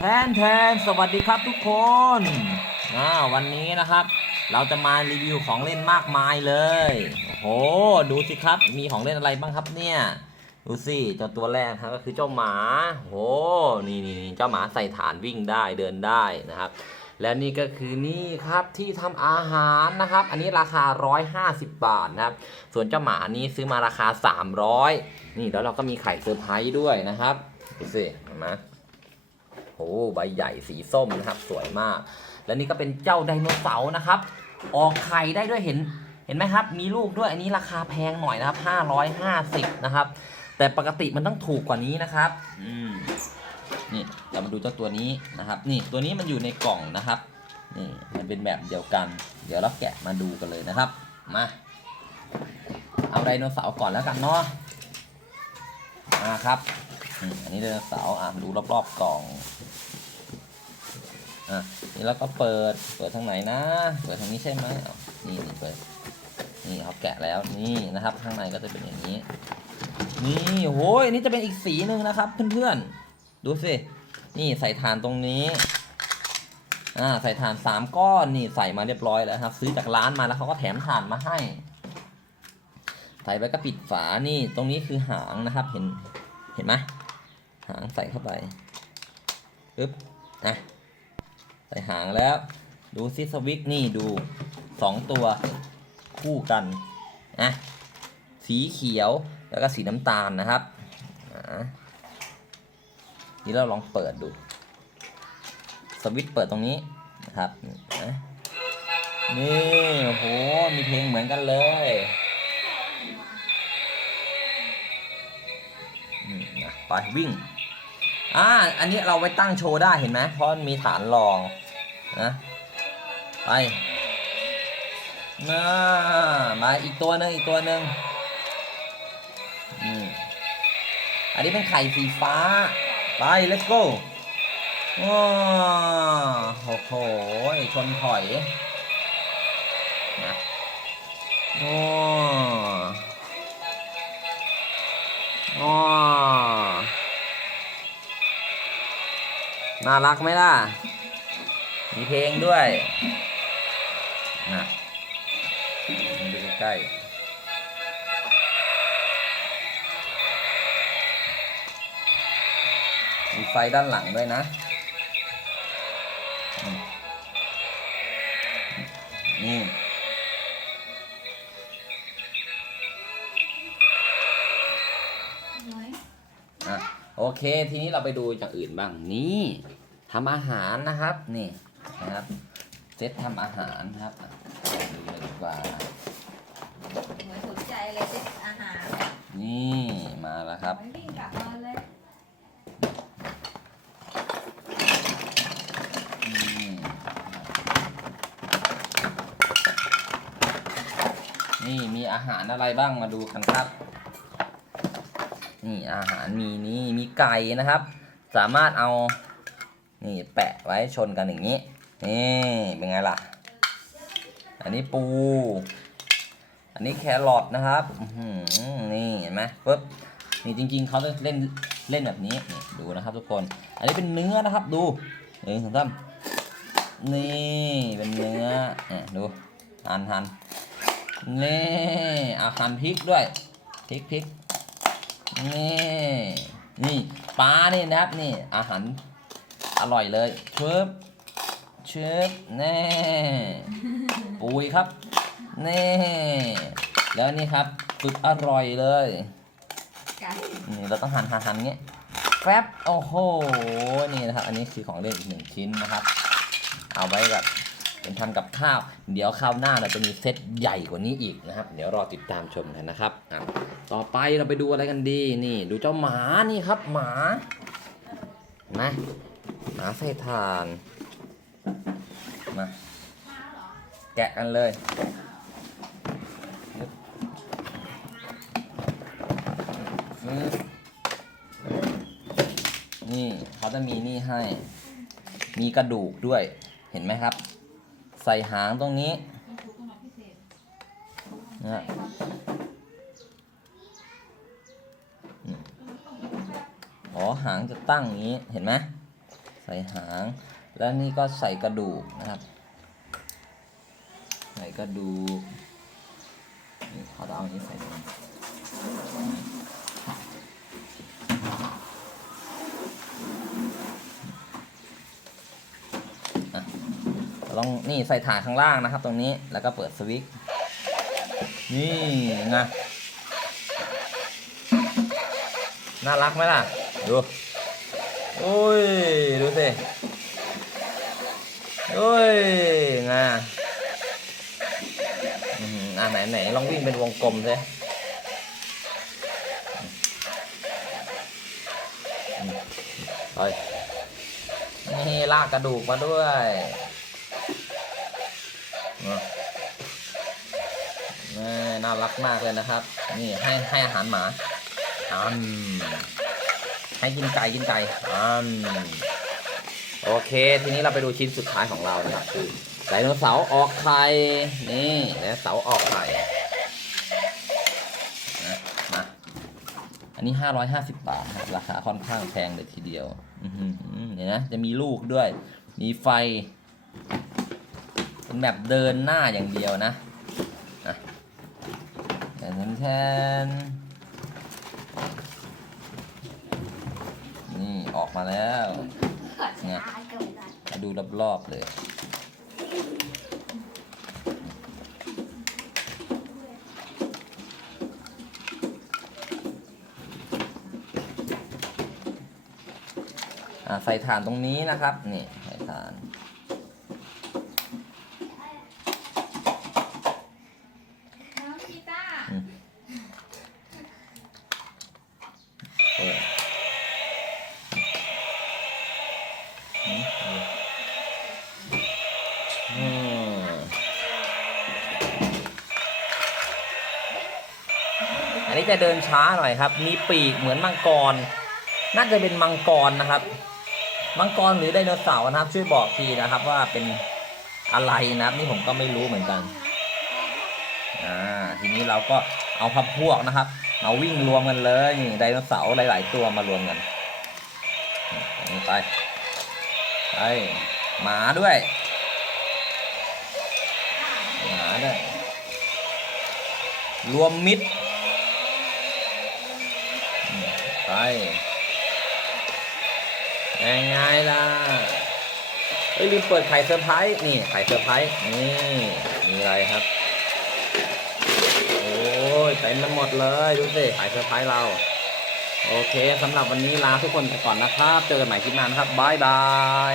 แทนแทนสวัสดีครับทุกคนอ่าวันนี้นะครับ เราจะมารีวิวของเล่นมากมายเลยโอ้โหดูสิครับมีของเล่นอะไรบ้างครับเนี่ยดูสิเจ้าตัวแรกครับก็คือเจ้าหมาโหนี่นี่เจ้าหมาใส่ฐานวิ่งได้เดินได้นะครับ และนี่ก็คือนี่ครับที่ทำอาหารนะครับ อันนี้ราคา 150 บาทนะครับ ส่วนเจ้าหมานี้ซื้อมาราคา 300 นี่แล้วเราก็มีไข่เซอร์ไพรส์ด้วยนะครับดูสิเห็นไหม โอ้ใบใหญ่สีส้มนะครับสวยมาก และนี่ก็เป็นเจ้าไดโนเสาร์นะครับ ออกไข่ได้ด้วยเห็นเห็นไหมครับ มีลูกด้วยอันนี้ราคาแพงหน่อยนะครับ550นะครับ แต่ปกติมันต้องถูกกว่านี้นะครับอืมนี่เรามาดูเจ้าตัวนี้นะครับ นี่ตัวนี้มันอยู่ในกล่องนะครับนี่มันเป็นแบบเดียวกัน เดี๋ยวเราแกะมาดูกันเลยนะครับ มา เอาไดโนเสาร์ก่อนแล้วกันเนาะมาครับ อันนี้ไดโนเสาร์อะดูรอบๆกล่องอะนี่เราก็เปิดเปิดทางไหนนะ เปิดทางนี้ใช่ไหมนี่นี่เปิดนี่เขาแกะแล้วนี่นะครับ ข้างในก็จะเป็นอย่างนี้ นี่โอ้ยนนี้จะเป็นอีกสีหนึ่งนะครับเพื่อนๆดูสินี่ใส่ฐานตรงนี้อ่าใส่ฐานสามก้อนนี่ใส่มาเรียบร้อยแล้วครับ ซื้อจากร้านมาแล้วเขาก็แถมฐานมาให้ ใส่ไปก็ปิดฝานี่ตรงนี้คือหางนะครับเห็นเห็นไหม หางใส่เข้าไปปึ๊บนะใส่หางแล้ว ดูซิสวิกนี่ดูสองตัวคู่กันนะสีเขียวแล้วก็สีน้ำตาลนะครับอ่านี่เราลองเปิดดู สวิตเปิดตรงนี้นะครับนี่โอ้โหมีเพลงเหมือนกันเลยอืมนะไปวิ่ง อ่า อันนี้เราไว้ตั้งโชว์ได้เห็นไหมเพราะมีฐานรองนะไปน่ามาอีกตัวหนึ่งอีกตัวหนึ่งอืมอันนี้เป็นไข่สีฟ้า ไป let's go ว้าโอ้โห ชนถอยนะโอ้ น่ารักไหมล่ะ มีเพลงด้วยนะมาดูใกล้ๆมีไฟด้านหลังด้วยนะอืมนี่อะโอเค ทีนี้เราไปดูอย่างอื่นบ้าง นี่ ทำอาหารนะครับนี่นะครับเซตทำอาหารนะครับดูเลยดีกว่า เหมือนสนใจเลยเด็กอาหารนี่มาแล้วครับวิ่งกลับมาเลยนี่นี่มีอาหารอะไรบ้างมาดูกันครับ นี่อาหารมีนี่มีไก่นะครับ สามารถเอา นี่แปะไว้ชนกันอย่างนี้ นี่เป็นไงล่ะ อันนี้ปู อันนี้แครอทนะครับนี่เห็นไหมปึ๊บนี่จริง ๆเขาจะเล่นเล่นแบบนี้นี่ดูนะครับทุกคน อันนี้เป็นเนื้อนะครับดูหนึ่งสองสามนี่เป็นเนื้อเนี่ยดูหั่นหั่นนี่เอาหั่นพริกด้วยพริกพริกนี่นี่ปลานี่นะครับนี่อาหาร อร่อยเลยเชิบเชิบแน่ปุยครับนี่แล้วนี่ครับสุดอร่อยเลยไก่นี่เราต้องหั่นหั่นหั่นเงี้ยแฟบโอ้โหนี่นะครับ อันนี้คือของเล่นอีกหนึ่งชิ้นนะครับ เอาไว้แบบเป็นทำกับข้าว เดี๋ยวคราวหน้าเราจะมีเซตใหญ่กว่านี้อีกนะครับ เดี๋ยวรอติดตามชมกันนะครับอะต่อไปเราไปดูอะไรกันดี นี่ ดูเจ้าหมานี่ครับ หมาเห็นไหาใส่ถาน มา แกะกันเลยนี่เขาจะมีนี่ให้ มีกระดูกด้วย เห็นไหมครับ ใส่หางตรงนี้นะอ๋อหางจะตั้งนี้ เห็นไหม ใส่หาง แล้วนี่ก็ใส่กระดูกนะครับ ใส่กระดูกนี่เขาจะเอาอันนี้ใส่ตรงนี้อะลองนี่ใส่ฐานข้างล่างนะครับ ตรงนี้แล้วก็เปิดสวิตช์นี่ไงน่ารักไหมล่ะ ดู โอ้ย ดูสิโอ้ยงาอ่าไหนไหนลองวิ่งเป็นวงกลมสิไปนี่ลากกระดูกมาด้วยนี่น่ารักมากเลยนะครับ นี่ให้ให้อาหารหมาอืม ให้กินไก่กินไก่อืมโอเค ทีนี้เราไปดูชิ้นสุดท้ายของเรานะครับคือไดโนเสาร์ออกไข่นี่ไดโนเสาร์ออกไข่นะมาอันนี้ 550 บาทครับราคาค่อนข้างแพงเลยทีเดียวเห็นนะจะมีลูกด้วย มีไฟ เป็นแบบเดินหน้าอย่างเดียวนะอะแทนแท นี่ออกมาแล้วเนี่ยมาดูรอบๆเลยอ่าใส่ฐานตรงนี้นะครับ นี่ใส่ฐาน จะเดินช้าหน่อยครับ มีปีกเหมือนมังกร น่าจะเป็นมังกรนะครับ มังกรหรือไดโนเสาร์นะครับ ช่วยบอกทีนะครับว่าเป็นอะไรนะครับ นี่ผมก็ไม่รู้เหมือนกันอ่าทีนี้เราก็เอาพับพวกนะครับเอาวิ่งรวมกันเลยไดโนเสาร์หลาย ๆ ตัวมารวมกันไปไปหมาด้วยหมาด้วยรวมมิตร ไปยังไงล่ะเอ้ยลืมเปิดไข่เซอร์ไพรส์นี่ไข่เซอร์ไพรส์นี่มีอะไรครับ โอ้ยเต็มไปหมดเลยดูสิไข่เซอร์ไพรส์เราโอเคสำหรับวันนี้ลาทุกคนไปก่อนนะครับ เจอกันใหม่คลิปหน้านะครับบายบาย